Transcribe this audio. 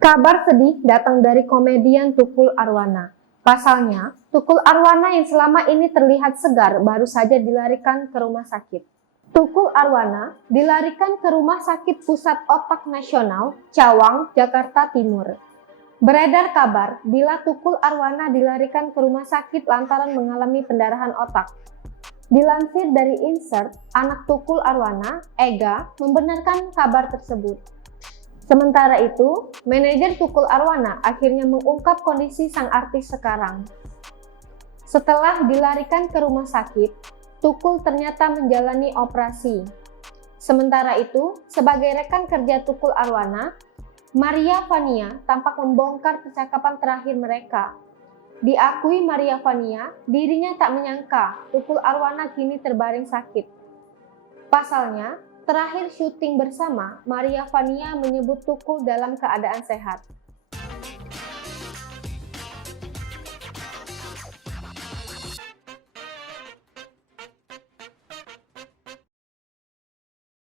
Kabar sedih datang dari komedian Tukul Arwana. Pasalnya, Tukul Arwana yang selama ini terlihat segar baru saja dilarikan ke rumah sakit. Tukul Arwana dilarikan ke Rumah Sakit Pusat Otak Nasional, Cawang, Jakarta Timur. Beredar kabar bila Tukul Arwana dilarikan ke rumah sakit lantaran mengalami pendarahan otak. Dilansir dari Insert, anak Tukul Arwana, Ega, membenarkan kabar tersebut. Sementara itu, manajer Tukul Arwana akhirnya mengungkap kondisi sang artis sekarang. Setelah dilarikan ke rumah sakit, Tukul ternyata menjalani operasi. Sementara itu, sebagai rekan kerja Tukul Arwana, Maria Vania tampak membongkar percakapan terakhir mereka. Diakui Maria Vania, dirinya tak menyangka Tukul Arwana kini terbaring sakit. Pasalnya, terakhir syuting bersama, Maria Vania menyebut Tukul dalam keadaan sehat.